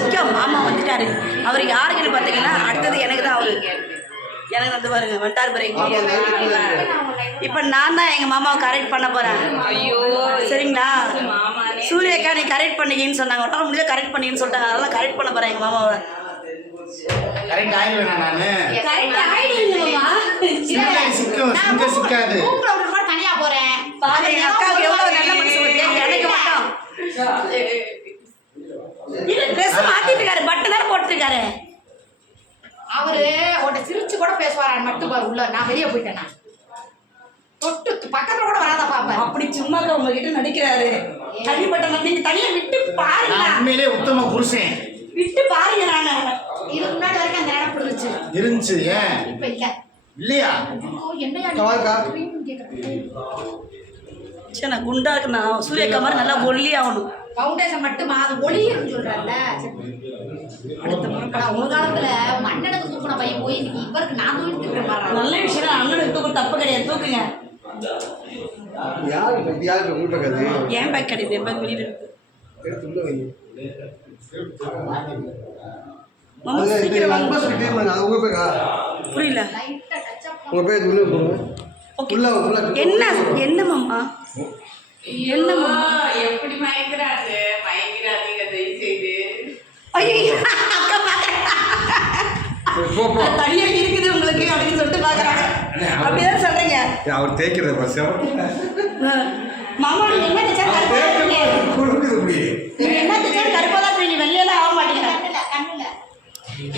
சிக்கம் மாமா வந்துட்டாரு. அவர் யாருக்குன்னு பார்த்தீங்கன்னா அடுத்தது எனக்கு தான். அவரு எனக்கு வந்து பாருங்க வண்டார் பாருங்க. இப்போ நான் தான் எங்கள் மாமாவை கரெக்ட் பண்ண போகிறேன். ஐயோ சரிங்களா, சூரியக்கா நீ கரெக்ட் பண்ணிக்கின்னு சொன்னாங்க. ஒரு நாள் முடிஞ்சா கரெக்ட் பண்ணிக்கின்னு சொல்லிட்டாங்க. அதெல்லாம் கரெக்ட் பண்ண போகிறேன் எங்கள் மாமாவை. கரெக்ட் ஆயிடுவேன் நான். கரெக்ட் ஆயிடுவீங்கம்மா. சிக்காது தனியா போறேன் பாரு என் அக்காவுக்கு எவ்வளவு நல்ல மனசு பத்தியா. எனக்கு மட்டும் இல்ல ட்ரெஸ் மாத்திட்டு இருக்காரு, பட்டு தான் போட்டுருக்காரு. அவரு உன்னை சிரிச்சு கூட பேசுவாரு மட்டும் பாரு. உள்ள நான் வெளியே போயிட்டேன். நான் தொட்டு பக்கத்துல கூட வராத பாப்பேன். அப்படி சும்மா உங்ககிட்ட நடிக்கிறாரு. தனிப்பட்ட நீங்க தனியா விட்டு பாருங்க. உண்மையிலே உத்தம புருஷன். விட்டு பாருங்க. நாங்க இதுக்கு முன்னாடி வரைக்கும் அந்த இடம் இருந்துச்சு. ஏன் இப்ப இல்ல இல்லையா? சரி நான் குண்டா இருக்கு. நான் சூரியக்கா மாதிரி நல்லா ஒல்லி ஆகணும். ஃபவுண்டேஷன் மட்டும் அது ஒளின்னு சொல்றாருல்ல. அடுத்த முறை ஒரு காலத்துல உங்க அண்ணனுக்கு தூக்குன பையன் போய் இன்னைக்கு இவருக்கு நான் தூக்கிட்டு இருக்கேன். நல்ல விஷயம். அண்ணனுக்கு தூக்க தப்பு கிடையாது, தூக்குங்க. ஏன் பேக் கிடையாது? என் பேக் வெளியில இருக்கு. புரியல என்ன என்ன மாமா? என்ன மாமா எப்படி மயக்கிறாரு? மயக்கிறாதீங்க தயவு செய்து. ஐயோ அக்கா பாக்குறேன் தனியா இருக்குது உங்களுக்கு அப்படின்னு சொல்லிட்டு பாக்குறாங்க. அப்படிதான் சொல்றீங்க. அவர் தேய்க்கிறது மாமா நீங்க என்ன தேய்ச்சா என்ன தேய்ச்சா கருப்பா தான் தெரியும், வெள்ளையெல்லாம் ஆக மாட்டேங்கிறாங்க.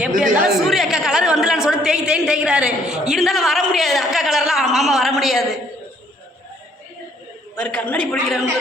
எப்படி இருந்தாலும் சூரிய அக்கா கலர் வந்துடலான்னு சொல்லி தேய்ன்னு தேய்க்கிறாரு. இருந்தாலும் வர முடியாது, அக்கா கலர்லாம் மாமா வர முடியாது. ஒரு கண்ணாடி பிடிக்கிறவங்க